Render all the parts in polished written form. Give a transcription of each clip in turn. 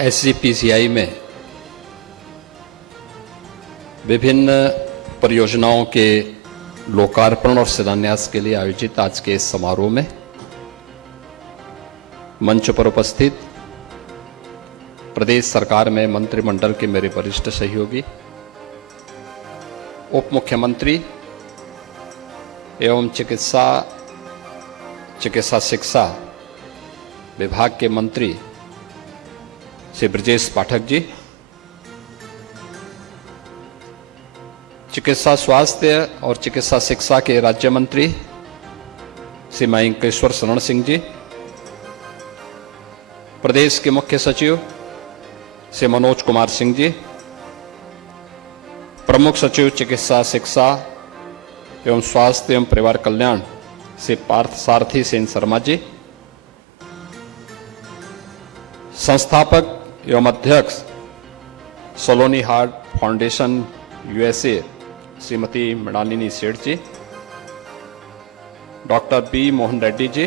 SGPCI में विभिन्न परियोजनाओं के लोकार्पण और शिलान्यास के लिए आयोजित आज के इस समारोह में मंच पर उपस्थित प्रदेश सरकार में मंत्रिमंडल के मेरे वरिष्ठ सहयोगी, उप मुख्यमंत्री एवं चिकित्सा शिक्षा विभाग के मंत्री श्री ब्रजेश पाठक जी, चिकित्सा स्वास्थ्य और चिकित्सा शिक्षा के राज्य मंत्री श्री मयंकेश्वर शरण सिंह जी, प्रदेश के मुख्य सचिव श्री मनोज कुमार सिंह जी, प्रमुख सचिव चिकित्सा शिक्षा एवं स्वास्थ्य एवं परिवार कल्याण श्री पार्थ सारथी सेन शर्मा जी, संस्थापक एवं अध्यक्ष Saloni heart foundation USA Shrimati Mrinalini Seth ji, doctor B Mohan Reddy ji,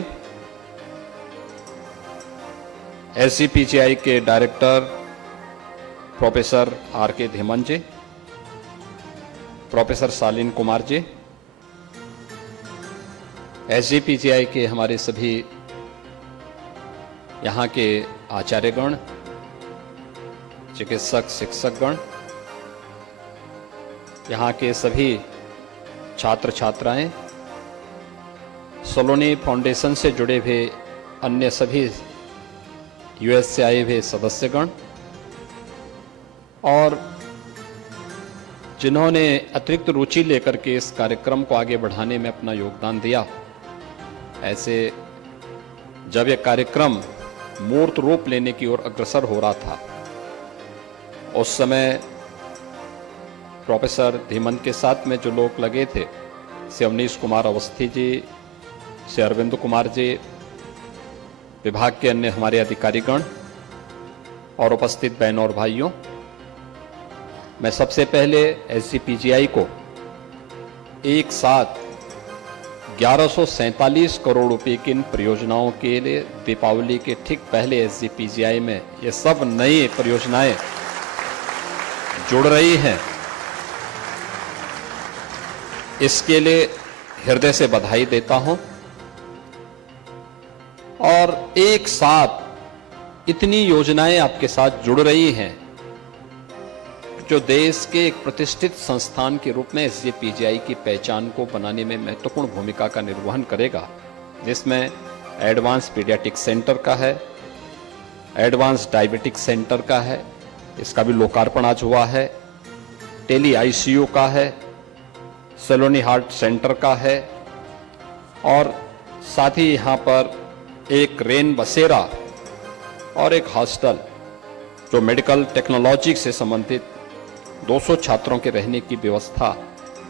SGPCI के director professor RK Dhiman ji, professor Shaleen Kumar ji, SGPCI के हमारे सभी यहाँ के आचार्यगण, चिकित्सक शिक्षकगण, यहाँ के सभी छात्र छात्राएं, सलोनी फाउंडेशन से जुड़े हुए अन्य सभी US से आए हुए सदस्यगण और जिन्होंने अतिरिक्त रुचि लेकर के इस कार्यक्रम को आगे बढ़ाने में अपना योगदान दिया। ऐसे जब यह कार्यक्रम मूर्त रूप लेने की ओर अग्रसर हो रहा था, उस समय प्रोफेसर धीमन के साथ में जो लोग लगे थे, श्री अवनीश कुमार अवस्थी जी, श्री अरविंद कुमार जी, विभाग के अन्य हमारे अधिकारीगण और उपस्थित बहनों और भाइयों, मैं सबसे पहले SGPCI को एक साथ 1147 करोड़ रुपए की इन परियोजनाओं के लिए दीपावली के ठीक पहले SGPCI में ये सब नई परियोजनाएं जुड़ रही हैं, इसके लिए हृदय से बधाई देता हूं। और एक साथ इतनी योजनाएं आपके साथ जुड़ रही हैं जो देश के एक प्रतिष्ठित संस्थान के रूप में SGPCI की पहचान को बनाने में महत्वपूर्ण भूमिका का निर्वहन करेगा, जिसमें एडवांस पीडियाट्रिक सेंटर का है, एडवांस डायबिटिक सेंटर का है, इसका भी लोकार्पण आज हुआ है, टेली ICU का है, सलोनी हार्ट सेंटर का है और साथ ही यहाँ पर एक रेन बसेरा और एक हॉस्टल जो मेडिकल टेक्नोलॉजी से संबंधित 200 छात्रों के रहने की व्यवस्था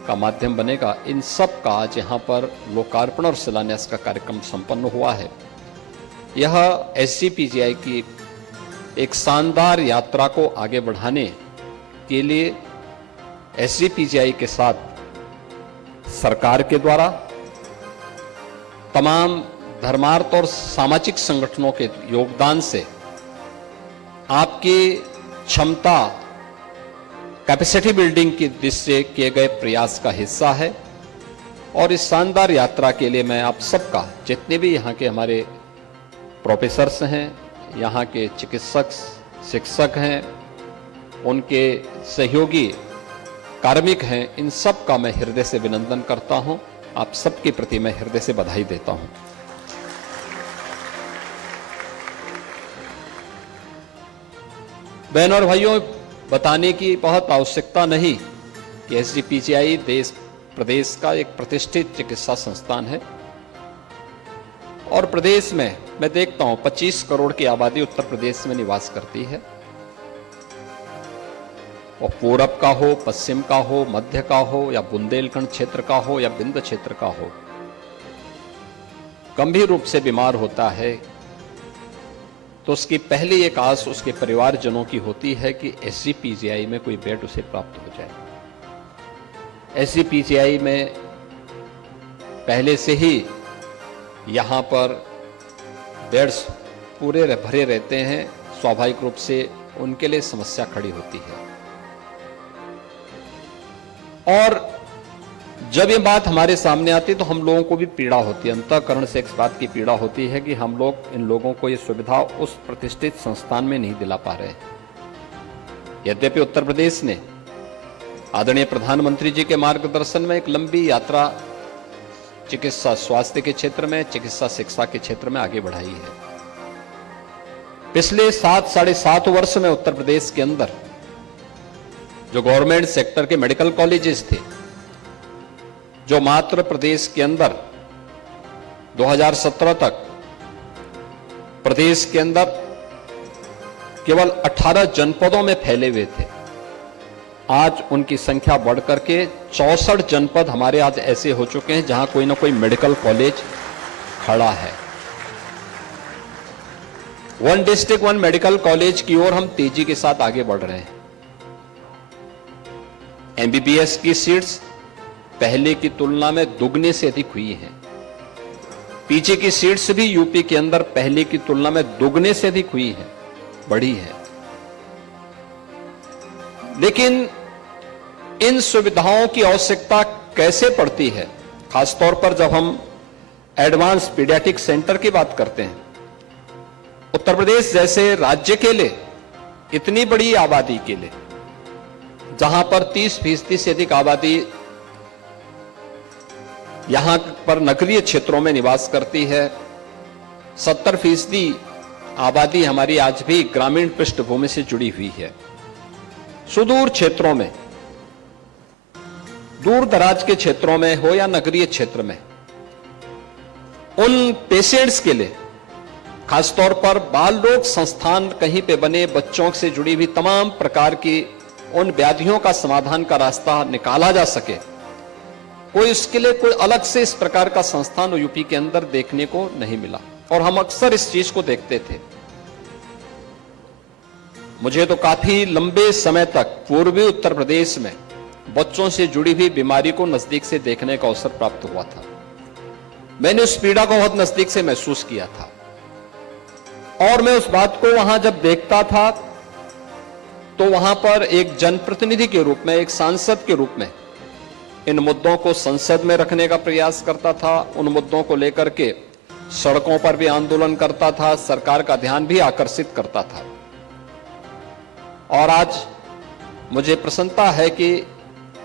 का माध्यम बनेगा। इन सब का आज यहाँ पर लोकार्पण और शिलान्यास का कार्यक्रम संपन्न हुआ है। यह SGPCI की एक शानदार यात्रा को आगे बढ़ाने के लिए SGPCI के साथ सरकार के द्वारा तमाम धर्मार्थ और सामाजिक संगठनों के योगदान से आपकी क्षमता कैपेसिटी बिल्डिंग की दृष्टि से किए गए प्रयास का हिस्सा है। और इस शानदार यात्रा के लिए मैं आप सबका, जितने भी यहाँ के हमारे प्रोफेसर्स हैं, यहाँ के चिकित्सक शिक्षक हैं, उनके सहयोगी कार्मिक हैं, इन सब का मैं हृदय से अभिनंदन करता हूं। आप सबके प्रति मैं हृदय से बधाई देता हूं। बहनों और भाइयों, बताने की बहुत आवश्यकता नहीं कि SGPCI देश प्रदेश का एक प्रतिष्ठित चिकित्सा संस्थान है और प्रदेश में मैं देखता हूं 25 करोड़ की आबादी उत्तर प्रदेश में निवास करती है और पूरब का हो, पश्चिम का हो, मध्य का हो या बुंदेलखंड क्षेत्र का हो या विंध्य क्षेत्र का हो, गंभीर रूप से बीमार होता है तो उसकी पहली एक आस उसके परिवारजनों की होती है कि SGPCI में कोई बेड उसे प्राप्त हो जाए। SGPCI में पहले से ही यहाँ पर बेड्स पूरे भरे रहते हैं, स्वाभाविक रूप से उनके लिए समस्या खड़ी होती है। और जब ये बात हमारे सामने आती है तो हम लोगों को भी पीड़ा होती है, अंतःकरण से इस बात की पीड़ा होती है कि हम लोग इन लोगों को ये सुविधा उस प्रतिष्ठित संस्थान में नहीं दिला पा रहे हैं। यद्यपि उत्तर प्रदेश ने आदरणीय प्रधानमंत्री जी के मार्गदर्शन में एक लंबी यात्रा चिकित्सा स्वास्थ्य के क्षेत्र में, चिकित्सा शिक्षा के क्षेत्र में आगे बढ़ाई है। पिछले 7-7.5 वर्ष में उत्तर प्रदेश के अंदर जो गवर्नमेंट सेक्टर के मेडिकल कॉलेजेस थे, जो मात्र प्रदेश के अंदर 2017 तक प्रदेश के अंदर केवल 18 जनपदों में फैले हुए थे, आज उनकी संख्या बढ़कर के 64 जनपद हमारे आज ऐसे हो चुके हैं जहां कोई ना कोई मेडिकल कॉलेज खड़ा है। One district one medical college की ओर हम तेजी के साथ आगे बढ़ रहे हैं। एमबीबीएस की सीट्स पहले की तुलना में दुगने से अधिक हुई हैं। पीजी की सीट्स भी यूपी के अंदर पहले की तुलना में दुगने से अधिक हुई हैं, बढ़ी है। लेकिन इन सुविधाओं की आवश्यकता कैसे पड़ती है, खासतौर पर जब हम एडवांस पीडियाट्रिक सेंटर की बात करते हैं। उत्तर प्रदेश जैसे राज्य के लिए, इतनी बड़ी आबादी के लिए, जहां पर 30% से अधिक आबादी यहां पर नगरीय क्षेत्रों में निवास करती है, 70% आबादी हमारी आज भी ग्रामीण पृष्ठभूमि से जुड़ी हुई है। सुदूर क्षेत्रों में, दूर दराज के क्षेत्रों में हो या नगरीय क्षेत्र में, उन पेशेंट्स के लिए, खासतौर पर बाल रोग संस्थान कहीं पे बने, बच्चों से जुड़ी हुई तमाम प्रकार की उन व्याधियों का समाधान का रास्ता निकाला जा सके, कोई इसके लिए कोई अलग से इस प्रकार का संस्थान यूपी के अंदर देखने को नहीं मिला। और हम अक्सर इस चीज को देखते थे। मुझे तो काफी लंबे समय तक पूर्वी उत्तर प्रदेश में बच्चों से जुड़ी हुई बीमारी को नजदीक से देखने का अवसर प्राप्त हुआ था। मैंने उस पीड़ा को बहुत नजदीक से महसूस किया था और मैं उस बात को वहां जब देखता था तो वहां पर एक जनप्रतिनिधि के रूप में, एक सांसद के रूप में इन मुद्दों को संसद में रखने का प्रयास करता था। उन मुद्दों को लेकर के सड़कों पर भी आंदोलन करता था, सरकार का ध्यान भी आकर्षित करता था। और आज मुझे प्रसन्नता है कि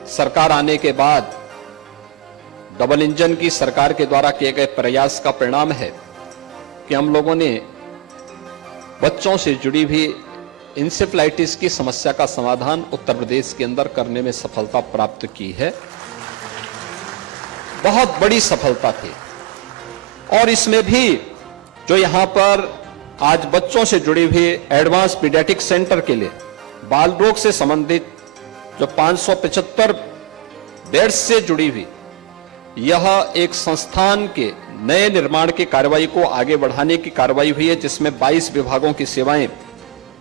सरकार आने के बाद डबल इंजन की सरकार के द्वारा किए गए प्रयास का परिणाम है कि हम लोगों ने बच्चों से जुड़ी हुई इंसेफ्लाइटिस की समस्या का समाधान उत्तर प्रदेश के अंदर करने में सफलता प्राप्त की है। बहुत बड़ी सफलता थी। और इसमें भी जो यहां पर आज बच्चों से जुड़ी हुई एडवांस पीडियाट्रिक सेंटर के लिए बाल रोग से संबंधित जो 575 बेड्स से जुड़ी हुई यह एक संस्थान के नए निर्माण की कार्रवाई को आगे बढ़ाने की कार्रवाई हुई है, जिसमें 22 विभागों की सेवाएं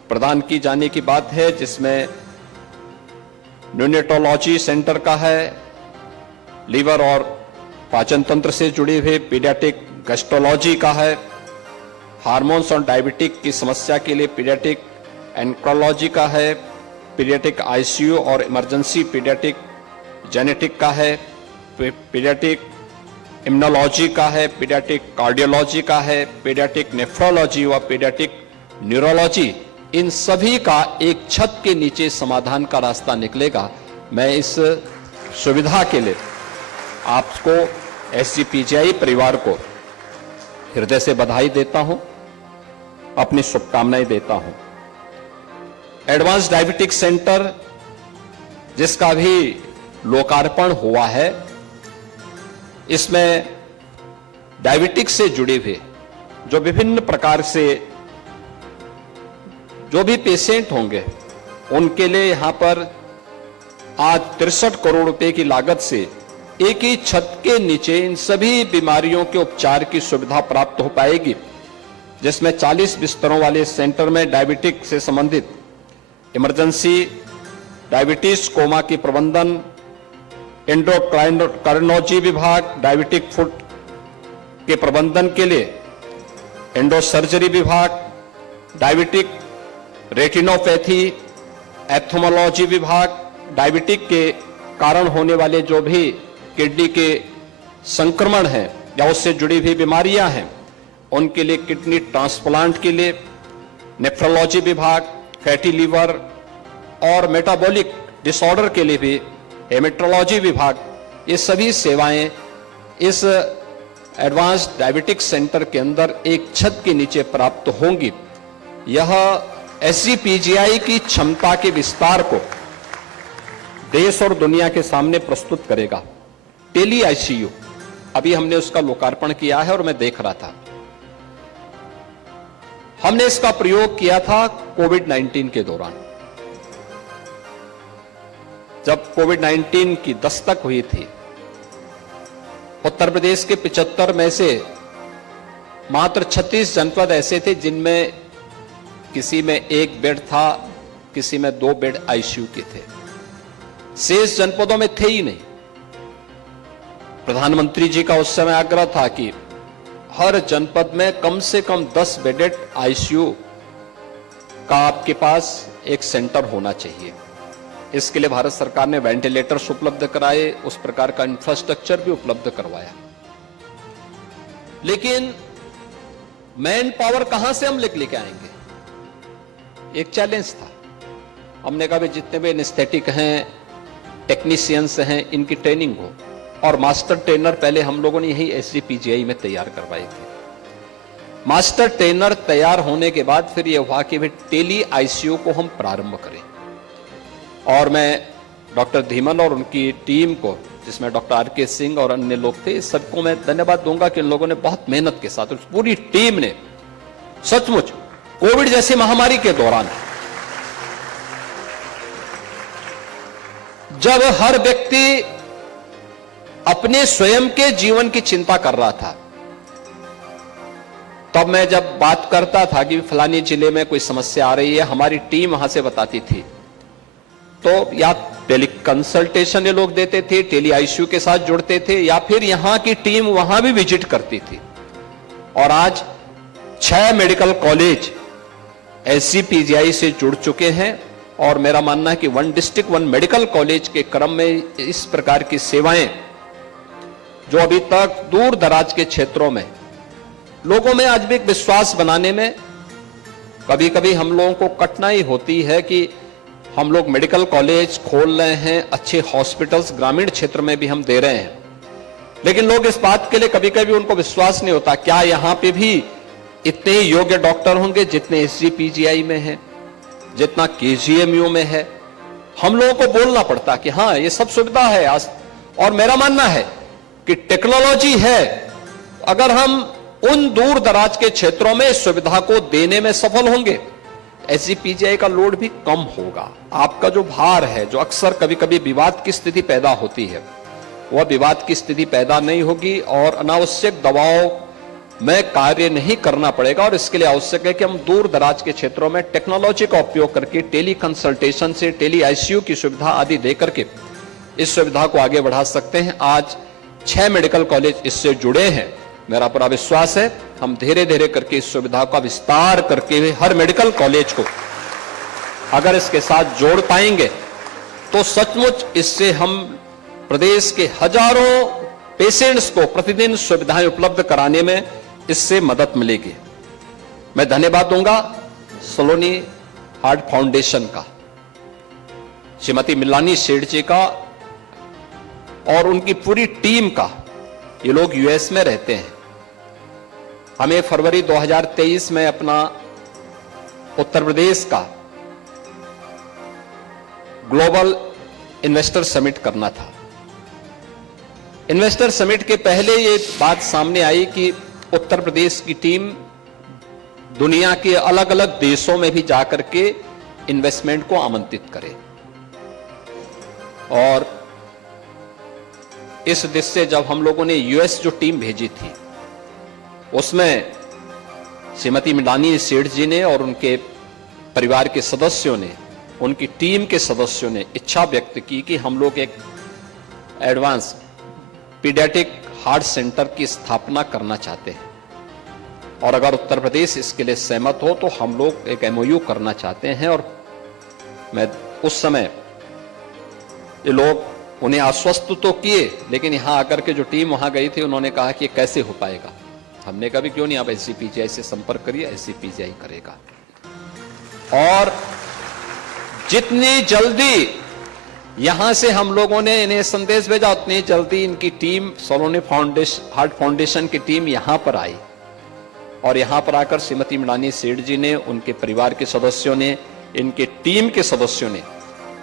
प्रदान की जाने की बात है, जिसमें न्यूनेटोलॉजी सेंटर का है, लीवर और पाचन तंत्र से जुड़ी हुई पीडियाट्रिक गैस्ट्रोलॉजी का है, हार्मोन्स और डायबिटिक की समस्या के लिए पीडियाट्रिक एंक्रोलॉजी का है, पीडियाट्रिक आईसीयू और इमरजेंसी पीडियाट्रिक जेनेटिक का है, पीडियाट्रिक इम्यूनोलॉजी का है, पीडियाट्रिक कार्डियोलॉजी का है, पीडियाट्रिक नेफ्रोलॉजी व पीडियाट्रिक न्यूरोलॉजी। इन सभी का एक छत के नीचे समाधान का रास्ता निकलेगा। मैं इस सुविधा के लिए आपको एसजीपीजीआई परिवार को हृदय से बधाई देता हूं, अपनी शुभकामनाएं देता हूं। एडवांस डायबिटिक सेंटर जिसका भी लोकार्पण हुआ है, इसमें डायबिटिक्स से जुड़े हुए जो विभिन्न प्रकार से जो भी पेशेंट होंगे उनके लिए यहां पर आज 63 करोड़ रुपए की लागत से एक ही छत के नीचे इन सभी बीमारियों के उपचार की सुविधा प्राप्त हो पाएगी, जिसमें 40 बिस्तरों वाले सेंटर में डायबिटिक से संबंधित इमरजेंसी डायबिटीज कोमा की प्रबंधन, एंडोक्राइनोलॉजी विभाग, डायबिटिक फुट के प्रबंधन के लिए एंडोसर्जरी विभाग, डायबिटिक रेटिनोपैथी, एप्थेमोलॉजी विभाग, डायबिटिक के कारण होने वाले जो भी किडनी के संक्रमण हैं या उससे जुड़ी हुई बीमारियां हैं, उनके लिए किडनी ट्रांसप्लांट के लिए नेफ्रोलॉजी विभाग, फैटी लीवर और मेटाबॉलिक डिसऑर्डर के लिए भी हेमेटोलॉजी विभाग, ये सभी सेवाएं इस एडवांस्ड डायबिटिक सेंटर के अंदर एक छत के नीचे प्राप्त होंगी। यह एसजीपीजीआई की क्षमता के विस्तार को देश और दुनिया के सामने प्रस्तुत करेगा। टेली आईसीयू, अभी हमने उसका लोकार्पण किया है और मैं देख रहा था। हमने इसका प्रयोग किया था कोविड-19 के दौरान, जब कोविड-19 की दस्तक हुई थी। उत्तर प्रदेश के 75 में से मात्र 36 जनपद ऐसे थे जिनमें किसी में 1 बेड था, किसी में 2 बेड आईसीयू के थे। शेष जनपदों में थे ही नहीं। प्रधानमंत्री जी का उस समय आग्रह था कि हर जनपद में कम से कम 10 बेडेड आईसीयू का आपके पास एक सेंटर होना चाहिए। इसके लिए भारत सरकार ने वेंटिलेटर्स उपलब्ध कराए, उस प्रकार का इंफ्रास्ट्रक्चर भी उपलब्ध करवाया। लेकिन मैन पावर कहां से हम लेके आएंगे, एक चैलेंज था। हमने कहा जितने भी एनेस्थेटिक हैं, टेक्नीशियंस हैं, इनकी ट्रेनिंग हो, और मास्टर ट्रेनर पहले हम लोगों ने यही एसजीपीजीआई में तैयार करवाए थे। मास्टर ट्रेनर तैयार होने के बाद फिर यह हुआ कि टेली आईसीयू को हम प्रारंभ करें। और मैं डॉक्टर धीमन और उनकी टीम को, जिसमें डॉक्टर आर.के. सिंह और अन्य लोग थे, सबको मैं धन्यवाद दूंगा कि इन लोगों ने बहुत मेहनत के साथ, उस पूरी टीम ने सचमुच कोविड जैसी महामारी के दौरान, जब हर व्यक्ति अपने स्वयं के जीवन की चिंता कर रहा था, तब मैं जब बात करता था कि फलानी जिले में कोई समस्या आ रही है, हमारी टीम वहां से बताती थी, तो या टेली कंसल्टेशन ये लोग देते थे, टेली आईसीयू के साथ जुड़ते थे, या फिर यहां की टीम वहां भी विजिट करती थी। और आज 6 मेडिकल कॉलेज एसजीपीजीआई से जुड़ चुके हैं, और मेरा मानना है कि 1 डिस्ट्रिक्ट 1 मेडिकल कॉलेज के क्रम में इस प्रकार की सेवाएं, जो अभी तक दूर दराज के क्षेत्रों में लोगों में आज भी एक विश्वास बनाने में कभी कभी हम लोगों को कठिनाई होती है कि हम लोग मेडिकल कॉलेज खोल रहे हैं, अच्छे हॉस्पिटल्स ग्रामीण क्षेत्र में भी हम दे रहे हैं, लेकिन लोग इस बात के लिए कभी कभी उनको विश्वास नहीं होता, क्या यहां पे भी इतने योग्य डॉक्टर होंगे जितने एसजीपीजीआई में हैं, जितना केजीएमयू में है। हम लोगों को बोलना पड़ता कि हां ये सब सुविधा है आज। और मेरा मानना है कि टेक्नोलॉजी है, अगर हम उन दूर दराज के क्षेत्रों में इस सुविधा को देने में सफल होंगे, एसजीपीजीआई का लोड भी कम होगा। आपका जो भार है, जो अक्सर कभी कभी विवाद की स्थिति पैदा होती है, वह विवाद की स्थिति पैदा नहीं होगी और अनावश्यक दबाव में कार्य नहीं करना पड़ेगा। और इसके लिए आवश्यक है कि हम दूर दराज के क्षेत्रों में टेक्नोलॉजी का उपयोग करके टेली कंसल्टेशन से टेली आईसीयू की सुविधा आदि देकर के इस सुविधा को आगे बढ़ा सकते हैं। आज 6 मेडिकल कॉलेज इससे जुड़े हैं। मेरा पूरा विश्वास है हम धीरे धीरे करके इस सुविधा का विस्तार करके हर मेडिकल कॉलेज को अगर इसके साथ जोड़ पाएंगे तो सचमुच इससे हम प्रदेश के हजारों पेशेंट्स को प्रतिदिन सुविधाएं उपलब्ध कराने में इससे मदद मिलेगी। मैं धन्यवाद दूंगा सलोनी हार्ट फाउंडेशन का, श्रीमती मिलानी सेठ जी का और उनकी पूरी टीम का। ये लोग यूएस में रहते हैं। हमें फरवरी 2023 में अपना उत्तर प्रदेश का ग्लोबल इन्वेस्टर समिट करना था। इन्वेस्टर समिट के पहले ये बात सामने आई कि उत्तर प्रदेश की टीम दुनिया के अलग अलग देशों में भी जाकर के इन्वेस्टमेंट को आमंत्रित करे। और इस देश से जब हम लोगों ने यूएस जो टीम भेजी थी, उसमें श्रीमती मिलानी सेठ जी ने और उनके परिवार के सदस्यों ने, उनकी टीम के सदस्यों ने इच्छा व्यक्त की कि हम लोग एक एडवांस पीडियाट्रिक हार्ट सेंटर की स्थापना करना चाहते हैं। और अगर उत्तर प्रदेश इसके लिए सहमत हो तो हम लोग एक एमओयू करना चाहते हैं। और मैं उस समय ये लोग उन्हें आश्वस्त तो किए, लेकिन यहां आकर के जो टीम वहां गई थी उन्होंने कहा कि कैसे हो पाएगा। हमने कहा भी क्यों नहीं, आप एसजीपीजीआई से संपर्क करिए, एसजीपीजीआई करेगा। और जितनी जल्दी यहां से हम लोगों ने इन्हें संदेश भेजा, उतनी जल्दी इनकी टीम सलोनी हार्ट फाउंडेशन की टीम यहां पर आई। और यहां पर आकर श्रीमती मृणालिनी सेठ जी ने, उनके परिवार के सदस्यों ने, इनके टीम के सदस्यों ने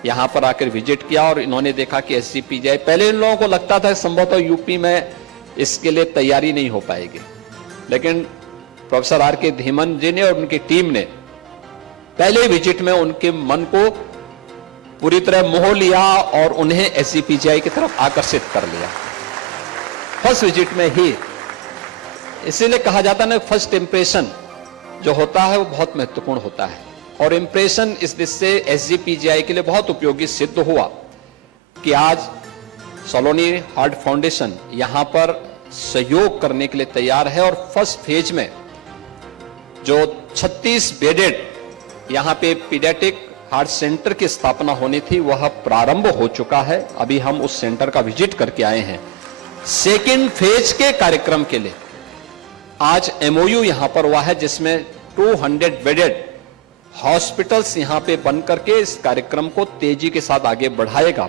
यहां पर आकर विजिट किया। और इन्होंने देखा कि एसजीपीजीआई, पहले इन लोगों को लगता था संभवतः यूपी में इसके लिए तैयारी नहीं हो पाएगी, लेकिन प्रोफेसर आर के धीमन जी ने और उनकी टीम ने पहले विजिट में उनके मन को पूरी तरह मोह लिया और उन्हें एसजीपीजीआई की तरफ आकर्षित कर लिया फर्स्ट विजिट में ही। इसीलिए कहा जाता है ना, फर्स्ट इंप्रेशन जो होता है वो बहुत महत्वपूर्ण होता है। और इंप्रेशन इस दृष्टि से एसजीपीजीआई के लिए बहुत उपयोगी सिद्ध हुआ कि आज सलोनी हार्ट फाउंडेशन यहां पर सहयोग करने के लिए तैयार है। और फर्स्ट फेज में जो 36 बेडेड यहां पे पीडियाट्रिक हार्ट सेंटर की स्थापना होनी थी, वह प्रारंभ हो चुका है। अभी हम उस सेंटर का विजिट करके आए हैं। सेकेंड फेज के कार्यक्रम के लिए आज एमओयू यहां पर हुआ है, जिसमें 200 बेडेड हॉस्पिटल्स यहां पे बन करके इस कार्यक्रम को तेजी के साथ आगे बढ़ाएगा।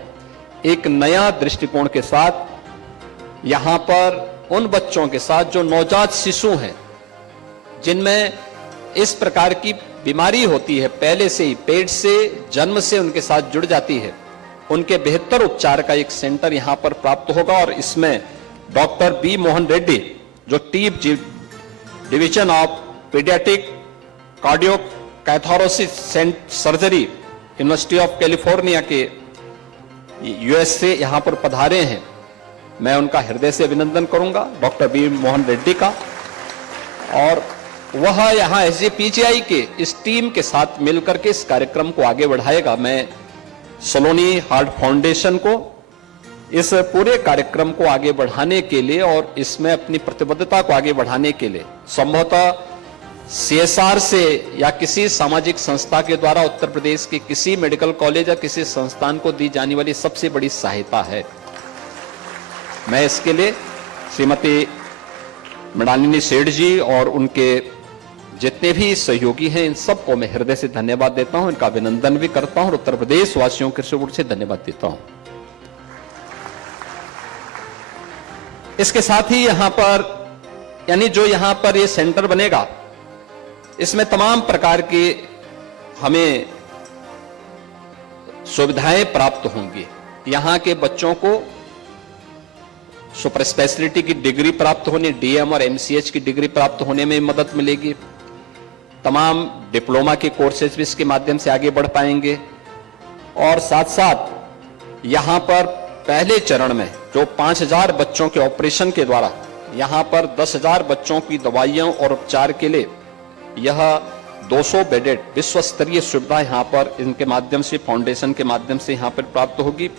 एक नया दृष्टिकोण के साथ यहां पर उन बच्चों के साथ जो नवजात शिशु हैं, जिनमें इस प्रकार की बीमारी होती है, पहले से ही पेट से, जन्म से उनके साथ जुड़ जाती है, उनके बेहतर उपचार का एक सेंटर यहां पर प्राप्त होगा। और इसमें डॉक्टर बी मोहन रेड्डी, जो टीप division of paediatric cardiothoracic surgery university of California के यूएस से यहां पर पधारे हैं, मैं उनका हृदय से अभिनंदन करूंगा, डॉक्टर बी मोहन रेड्डी का। और वह यहां एसजीपीजीआई के इस टीम के साथ मिलकर के इस कार्यक्रम को आगे बढ़ाएगा। मैं सलोनी हार्ट फाउंडेशन को इस पूरे कार्यक्रम को आगे बढ़ाने के लिए और इसमें अपनी प्रतिबद्धता को आगे बढ़ाने के लिए संभवतः सीएसआर से या किसी सामाजिक संस्था के द्वारा उत्तर प्रदेश के किसी मेडिकल कॉलेज या किसी संस्थान को दी जाने वाली सबसे बड़ी सहायता है। मैं इसके लिए श्रीमती मृणालिनी सेठ जी और उनके जितने भी सहयोगी हैं, इन सबको मैं हृदय से धन्यवाद देता हूं, इनका अभिनंदन भी करता हूं और उत्तर प्रदेश वासियों के ओर से धन्यवाद देता हूं। इसके साथ ही यहां पर, यानी जो यहां पर ये सेंटर बनेगा, इसमें तमाम प्रकार की हमें सुविधाएं प्राप्त होंगी। यहां के बच्चों को सुपर स्पेशलिटी की डिग्री प्राप्त होने, डीएम और एमसीएच की डिग्री प्राप्त होने में मदद मिलेगी। तमाम डिप्लोमा के कोर्सेज भी इसके माध्यम से आगे बढ़ पाएंगे। और साथ साथ यहां पर पहले चरण में जो 5000 बच्चों के ऑपरेशन के द्वारा यहां पर 10,000 बच्चों की दवाइयों और उपचार के लिए यह 200 बेडेड विश्व स्तरीय सुविधा यहां पर इनके माध्यम से, फाउंडेशन के माध्यम से यहां पर प्राप्त होगी।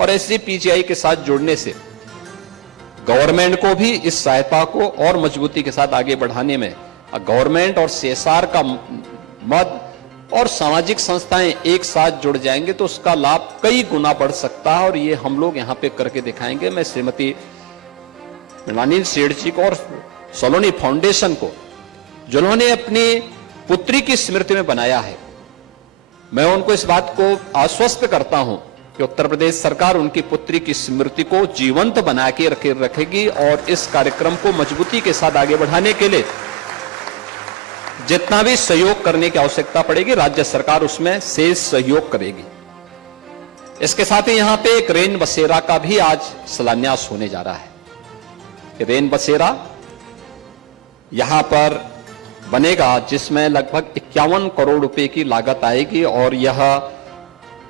और एसजीपीजीआई के साथ जुड़ने से गवर्नमेंट को भी इस सहायता को और मजबूती के साथ आगे बढ़ाने में, गवर्नमेंट और सीएसआर का मद और सामाजिक संस्थाएं एक साथ जुड़ जाएंगे तो उसका लाभ कई गुना बढ़ सकता है। और ये हम लोग यहां पे करके दिखाएंगे। मैं श्रीमती मृणालिनी सेठ जी को और सलोनी फाउंडेशन को, जिन्होंने अपनी पुत्री की स्मृति में बनाया है, मैं उनको इस बात को आश्वस्त करता हूं कि उत्तर प्रदेश सरकार उनकी पुत्री की स्मृति को जीवंत बना के रखेगी और इस कार्यक्रम को मजबूती के साथ आगे बढ़ाने के लिए जितना भी सहयोग करने की आवश्यकता पड़ेगी, राज्य सरकार उसमें शेष सहयोग करेगी। इसके साथ ही यहां पे एक रेन बसेरा का भी आज शिलान्यास होने जा रहा है। रेन बसेरा यहां पर बनेगा, जिसमें लगभग 51 करोड़ रुपए की लागत आएगी और यह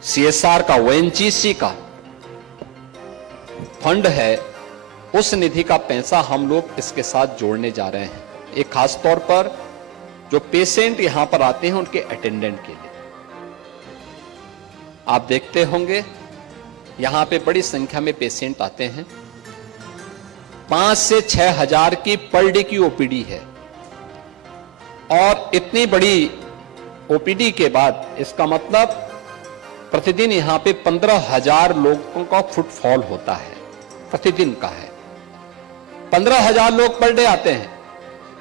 सीएसआर का, ओएनजीसी का फंड है, उस निधि का पैसा हम लोग इसके साथ जोड़ने जा रहे हैं। एक खास तौर पर जो पेशेंट यहां पर आते हैं उनके अटेंडेंट के लिए। आप देखते होंगे यहां पे बड़ी संख्या में पेशेंट आते हैं, 5 से 6 हजार की पर डे की ओपीडी है। और इतनी बड़ी ओपीडी के बाद इसका मतलब प्रतिदिन यहां पे 15,000 लोगों का फुटफॉल होता है, प्रतिदिन का है। 15,000 लोग पर डे आते हैं।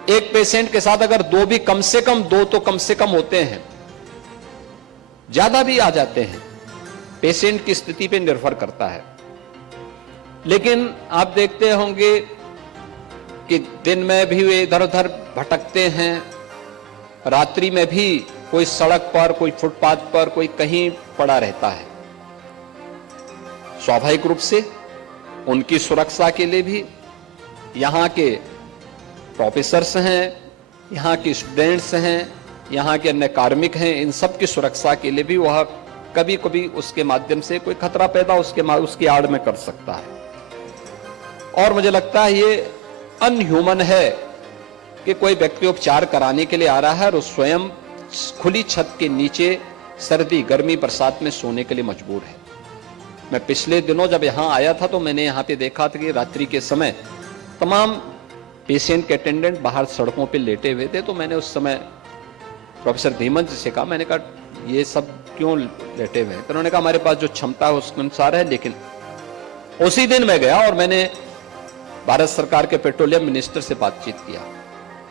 एक पेशेंट के साथ अगर दो तो कम से कम होते हैं, ज्यादा भी आ जाते हैं, पेशेंट की स्थिति पे निर्भर करता है। लेकिन आप देखते होंगे कि दिन में भी वे इधर उधर भटकते हैं, रात्रि में भी कोई सड़क पर, कोई फुटपाथ पर, कोई कहीं पड़ा रहता है। स्वाभाविक रूप से उनकी सुरक्षा के लिए भी यहां के प्रोफेसर्स हैं, यहां के स्टूडेंट्स हैं, यहां के अन्य कार्मिक हैं, इन सब की सुरक्षा के लिए भी वह कभी कभी उसके माध्यम से कोई खतरा पैदा उसकी आड़ में कर सकता है। और मुझे लगता है ये अनह्यूमन है कि कोई व्यक्ति उपचार कराने के लिए आ रहा है और स्वयं खुली छत के नीचे सर्दी, गर्मी, बरसात में सोने के लिए मजबूर है। मैं पिछले दिनों जब यहां आया था तो मैंने यहां पे देखा था कि रात्रि के समय तमाम पेशेंट के अटेंडेंट बाहर सड़कों पे लेटे हुए थे। तो मैंने उस समय प्रोफेसर धीमन जी से कहा, मैंने कहा ये सब क्यों लेटे हुए हैं? तो उन्होंने कहा हमारे पास जो क्षमता है उसके अनुसार है। लेकिन उसी दिन मैं गया और मैंने भारत सरकार के पेट्रोलियम मिनिस्टर से बातचीत किया।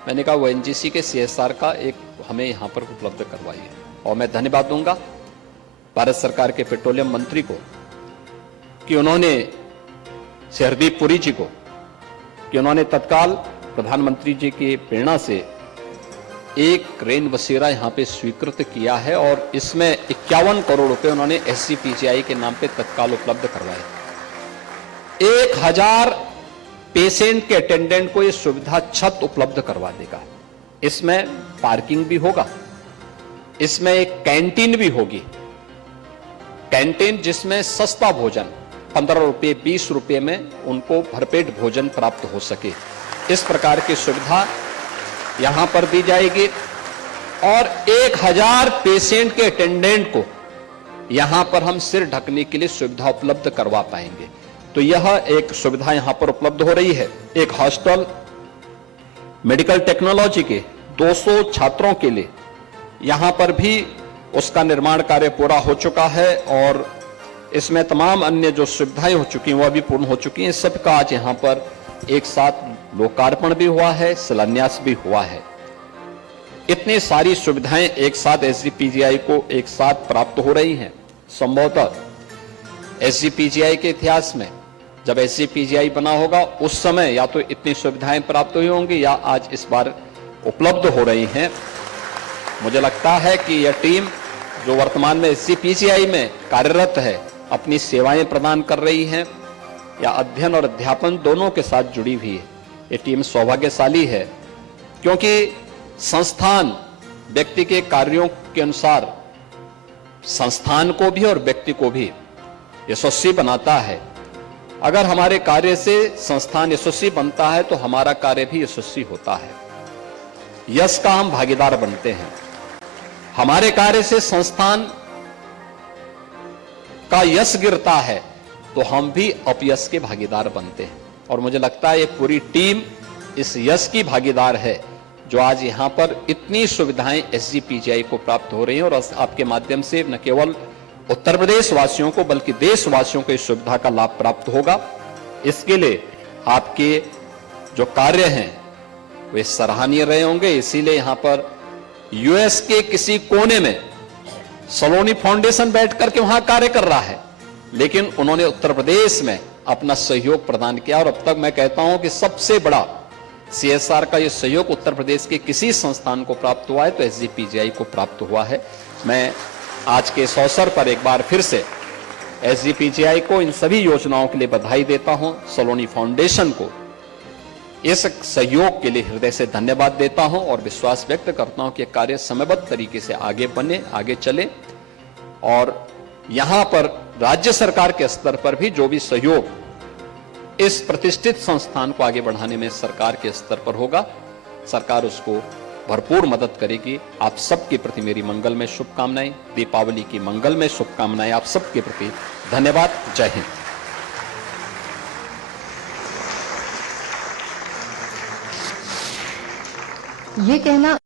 मैंने कहा वो एनजीसी के सीएसआर का एक हमें यहां पर उपलब्ध करवाइए। और मैं धन्यवाद दूंगा भारत सरकार के पेट्रोलियम मंत्री को कि उन्होंने, श्री हरदीप पुरी जी को, कि उन्होंने तत्काल प्रधानमंत्री जी की प्रेरणा से एक रेन बसेरा यहां पे स्वीकृत किया है और इसमें 51 करोड़ रुपए उन्होंने एसजीपीजीआई के नाम पे तत्काल उपलब्ध करवाए। 1000 पेशेंट के अटेंडेंट को यह सुविधा छत उपलब्ध करवा देगा। इसमें पार्किंग भी होगा, इसमें एक कैंटीन भी होगी, कैंटीन जिसमें सस्ता भोजन 15 रुपये 20 रुपये में उनको भरपेट भोजन प्राप्त हो सके, इस प्रकार की सुविधा यहां पर दी जाएगी। और 1000 पेशेंट के अटेंडेंट को यहां पर हम सिर ढकने के लिए सुविधा उपलब्ध करवा पाएंगे। तो यह एक सुविधा यहां पर उपलब्ध हो रही है। एक हॉस्टल मेडिकल टेक्नोलॉजी के 200 छात्रों के लिए यहां पर भी उसका निर्माण कार्य पूरा हो चुका है और इसमें तमाम अन्य जो सुविधाएं हो चुकी हैं वह भी पूर्ण हो चुकी हैं। सबका आज यहां पर एक साथ लोकार्पण भी हुआ है, शिलान्यास भी हुआ है। इतनी सारी सुविधाएं एक साथ एसजीपीजीआई को एक साथ प्राप्त हो रही हैं। संभवतः एसजीपीजीआई के इतिहास में जब एसजीपीजीआई बना होगा उस समय या तो इतनी सुविधाएं प्राप्त हुई होंगी या आज इस बार उपलब्ध हो रही हैं। मुझे लगता है कि यह टीम जो वर्तमान में एसजीपीजीआई में कार्यरत है, अपनी सेवाएं प्रदान कर रही हैं या अध्ययन और अध्यापन दोनों के साथ जुड़ी हुई है। ये टीम सौभाग्यशाली है क्योंकि संस्थान व्यक्ति के कार्यों के अनुसार संस्थान को भी और व्यक्ति को भी यशस्वी बनाता है। अगर हमारे कार्य से संस्थान यशस्वी बनता है तो हमारा कार्य भी यशस्वी होता है, यश का हम भागीदार बनते हैं। हमारे कार्य से संस्थान का यश गिरता है तो हम भी अपयश के भागीदार बनते हैं। और मुझे लगता है ये पूरी टीम इस यश की भागीदार है जो आज यहां पर इतनी सुविधाएं एसजीपीजीआई को प्राप्त हो रही हैं। और आपके माध्यम से न केवल उत्तर प्रदेश वासियों को बल्कि देशवासियों को इस सुविधा का लाभ प्राप्त होगा। इसके लिए आपके जो कार्य हैं वे सराहनीय रहे होंगे। इसीलिए यहां पर यूएस के किसी कोने में सलोनी फाउंडेशन बैठ करके वहां कार्य कर रहा है, लेकिन उन्होंने उत्तर प्रदेश में अपना सहयोग प्रदान किया। और अब तक मैं कहता हूं कि सबसे बड़ा सीएसआर का यह सहयोग उत्तर प्रदेश के किसी संस्थान को प्राप्त हुआ है तो एसजीपीजीआई को प्राप्त हुआ है। मैं आज के इस अवसर पर एक बार फिर से एसजीपीजीआई को इन सभी योजनाओं के लिए बधाई देता हूं। सलोनी फाउंडेशन को इस सहयोग के लिए हृदय से धन्यवाद देता हूं और विश्वास व्यक्त करता हूं कि कार्य समयबद्ध तरीके से आगे बने, आगे चले। और यहां पर राज्य सरकार के स्तर पर भी जो भी सहयोग इस प्रतिष्ठित संस्थान को आगे बढ़ाने में सरकार के स्तर पर होगा, सरकार उसको भरपूर मदद करेगी। आप सबके प्रति मेरी मंगलमय शुभकामनाएं, दीपावली की मंगलमय शुभकामनाएं आप सबके प्रति। धन्यवाद। जय हिंद। ये कहना